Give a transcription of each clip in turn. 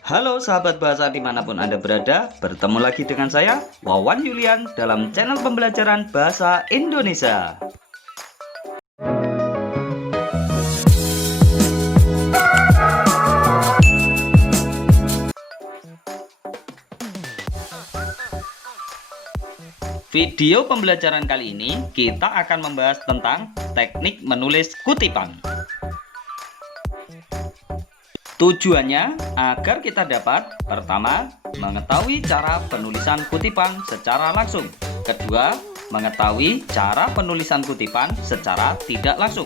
Halo sahabat bahasa dimanapun Anda berada, bertemu lagi dengan saya, Wawan Yulian, dalam channel pembelajaran bahasa Indonesia. Video pembelajaran kali ini, kita akan membahas tentang teknik menulis kutipan. Tujuannya agar kita dapat, pertama, mengetahui cara penulisan kutipan secara langsung. Kedua, mengetahui cara penulisan kutipan secara tidak langsung.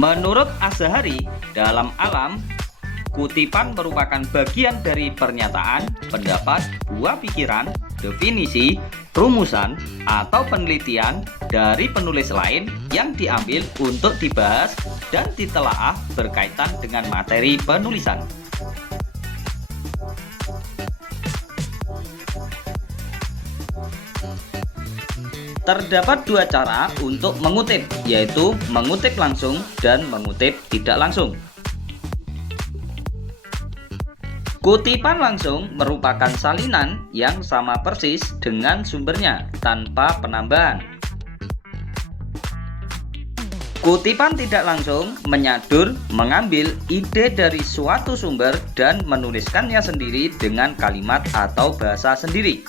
Menurut Azhari, dalam alam, kutipan merupakan bagian dari pernyataan, pendapat, buah pikiran, definisi, rumusan, atau penelitian dari penulis lain yang diambil untuk dibahas dan ditelaah berkaitan dengan materi penulisan. Terdapat dua cara untuk mengutip, yaitu mengutip langsung dan mengutip tidak langsung. Kutipan langsung merupakan salinan yang sama persis dengan sumbernya tanpa penambahan. Kutipan tidak langsung menyadur, mengambil ide dari suatu sumber dan menuliskannya sendiri dengan kalimat atau bahasa sendiri.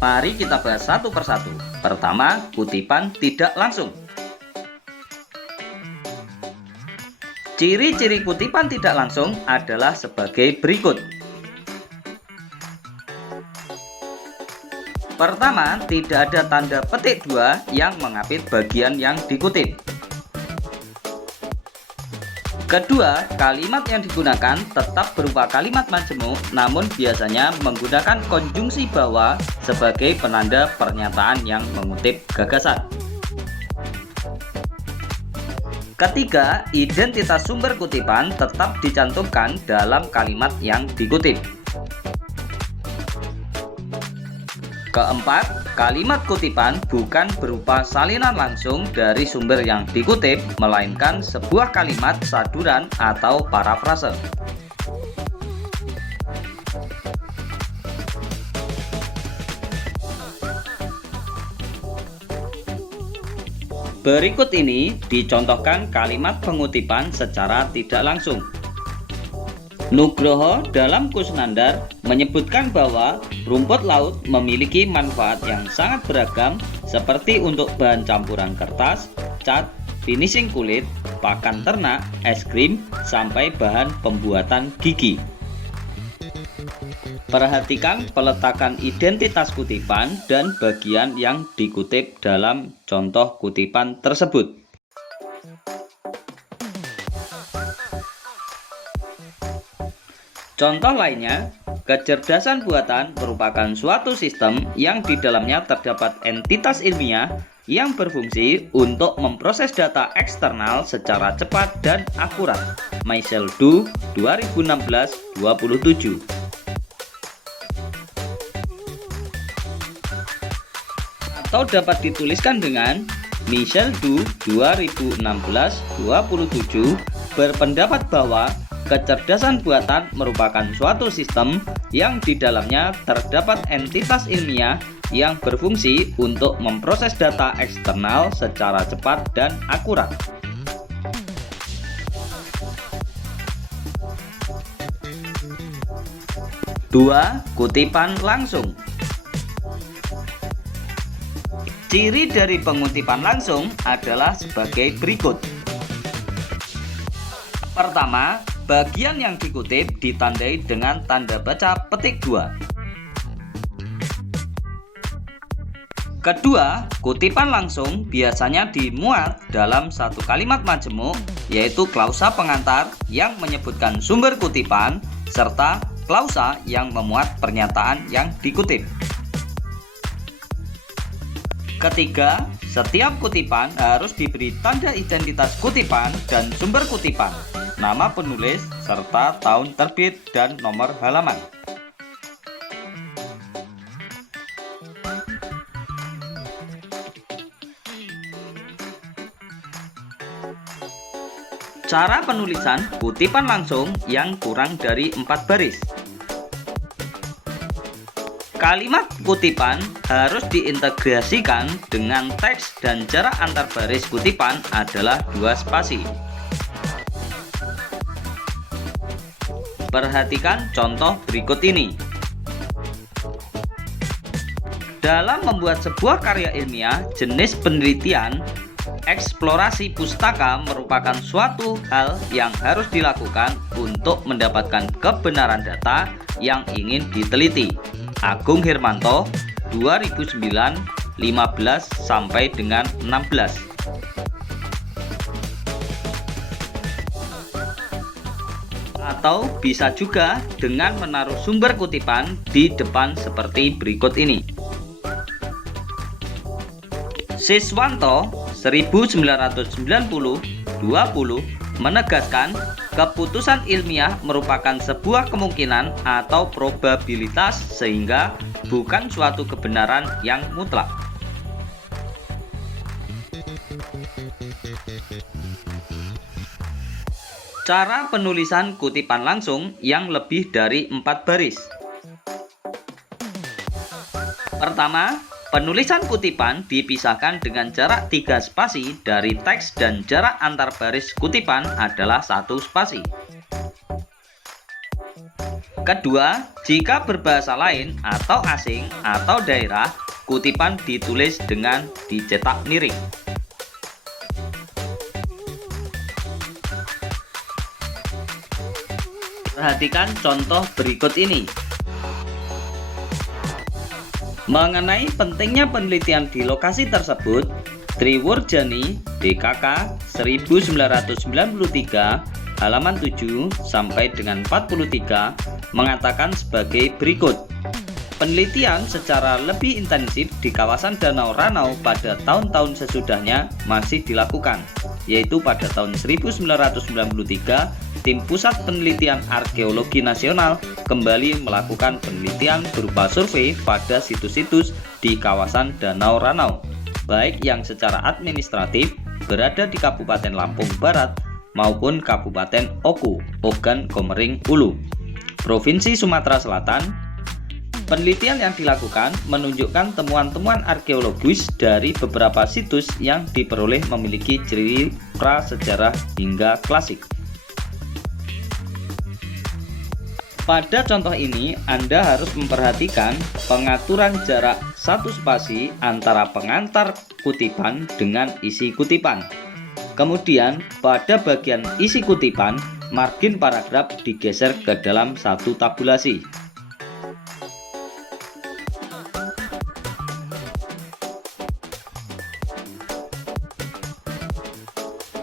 Mari kita bahas satu persatu. Pertama, kutipan tidak langsung. Ciri-ciri kutipan tidak langsung adalah sebagai berikut. Pertama, tidak ada tanda petik dua yang mengapit bagian yang dikutip. Kedua, kalimat yang digunakan tetap berupa kalimat majemuk, namun biasanya menggunakan konjungsi bawah sebagai penanda pernyataan yang mengutip gagasan. Ketiga, identitas sumber kutipan tetap dicantumkan dalam kalimat yang dikutip. Keempat, kalimat kutipan bukan berupa salinan langsung dari sumber yang dikutip, melainkan sebuah kalimat saduran atau parafrase. Berikut ini dicontohkan kalimat pengutipan secara tidak langsung. Nugroho dalam Kusnandar menyebutkan bahwa rumput laut memiliki manfaat yang sangat beragam seperti untuk bahan campuran kertas, cat, finishing kulit, pakan ternak, es krim, sampai bahan pembuatan gigi. Perhatikan peletakan identitas kutipan dan bagian yang dikutip dalam contoh kutipan tersebut. Contoh lainnya, kecerdasan buatan merupakan suatu sistem yang di dalamnya terdapat entitas ilmiah yang berfungsi untuk memproses data eksternal secara cepat dan akurat. Michel Du, 2016-27. Atau dapat dituliskan dengan Michel Du, 2016-27 berpendapat bahwa kecerdasan buatan merupakan suatu sistem yang di dalamnya terdapat entitas ilmiah yang berfungsi untuk memproses data eksternal secara cepat dan akurat. Dua, kutipan langsung. Ciri dari pengutipan langsung adalah sebagai berikut. Pertama, bagian yang dikutip ditandai dengan tanda baca petik 2. Kedua, kutipan langsung biasanya dimuat dalam satu kalimat majemuk, yaitu klausa pengantar yang menyebutkan sumber kutipan, serta klausa yang memuat pernyataan yang dikutip. Ketiga, setiap kutipan harus diberi tanda identitas kutipan dan sumber kutipan, nama penulis, serta tahun terbit dan nomor halaman. Cara penulisan kutipan langsung yang kurang dari 4 baris. Kalimat kutipan harus diintegrasikan dengan teks dan jarak antar baris kutipan adalah 2 spasi. Perhatikan contoh berikut ini. Dalam membuat sebuah karya ilmiah jenis penelitian, eksplorasi pustaka merupakan suatu hal yang harus dilakukan untuk mendapatkan kebenaran data yang ingin diteliti. Agung Hermanto, 2009, 15 sampai dengan 16. Atau bisa juga dengan menaruh sumber kutipan di depan seperti berikut ini. Siswanto 1990-20 menegaskan keputusan ilmiah merupakan sebuah kemungkinan atau probabilitas sehingga bukan suatu kebenaran yang mutlak. Cara penulisan kutipan langsung yang lebih dari 4 baris. Pertama, penulisan kutipan dipisahkan dengan jarak 3 spasi dari teks dan jarak antar baris kutipan adalah 1 spasi. Kedua, jika berbahasa lain atau asing atau daerah, kutipan ditulis dengan dicetak miring. Perhatikan contoh berikut ini. Mengenai pentingnya penelitian di lokasi tersebut, Triwurjani, DKK 1993, halaman 7 sampai dengan 43 mengatakan sebagai berikut. Penelitian secara lebih intensif di kawasan Danau Ranau pada tahun-tahun sesudahnya masih dilakukan, yaitu pada tahun 1993 Tim Pusat Penelitian Arkeologi Nasional kembali melakukan penelitian berupa survei pada situs-situs di kawasan Danau Ranau, baik yang secara administratif berada di Kabupaten Lampung Barat maupun Kabupaten Oku, Ogan Komering Ulu, Provinsi Sumatera Selatan. Penelitian yang dilakukan menunjukkan temuan-temuan arkeologis dari beberapa situs yang diperoleh memiliki ciri prasejarah hingga klasik. Pada contoh ini, Anda harus memperhatikan pengaturan jarak 1 spasi antara pengantar kutipan dengan isi kutipan. Kemudian, pada bagian isi kutipan, margin paragraf digeser ke dalam satu tabulasi.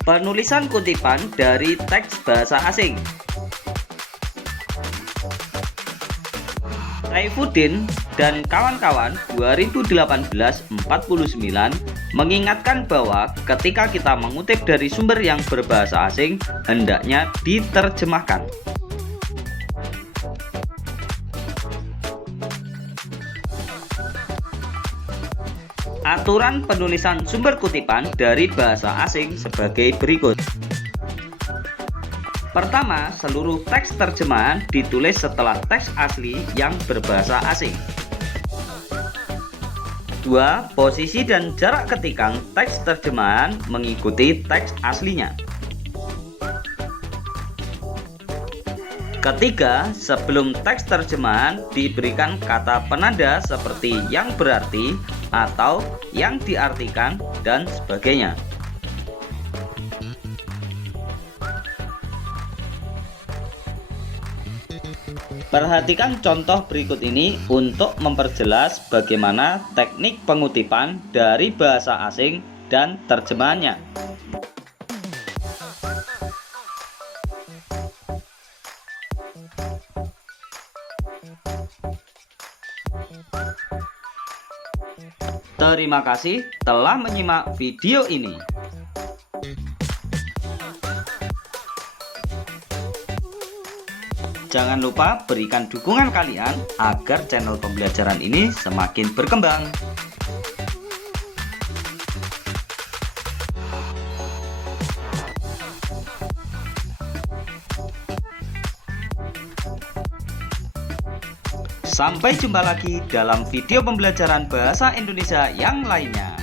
Penulisan kutipan dari teks bahasa asing. Saifuddin dan kawan-kawan 2018-49 mengingatkan bahwa ketika kita mengutip dari sumber yang berbahasa asing, hendaknya diterjemahkan. Aturan penulisan sumber kutipan dari bahasa asing sebagai berikut. Pertama, seluruh teks terjemahan ditulis setelah teks asli yang berbahasa asing. 2. Posisi dan jarak ketikan teks terjemahan mengikuti teks aslinya. Ketiga, sebelum teks terjemahan diberikan kata penanda seperti yang berarti atau yang diartikan dan sebagainya. Perhatikan contoh berikut ini untuk memperjelas bagaimana teknik pengutipan dari bahasa asing dan terjemahannya. Terima kasih telah menyimak video ini. Jangan lupa berikan dukungan kalian agar channel pembelajaran ini semakin berkembang. Sampai jumpa lagi dalam video pembelajaran bahasa Indonesia yang lainnya.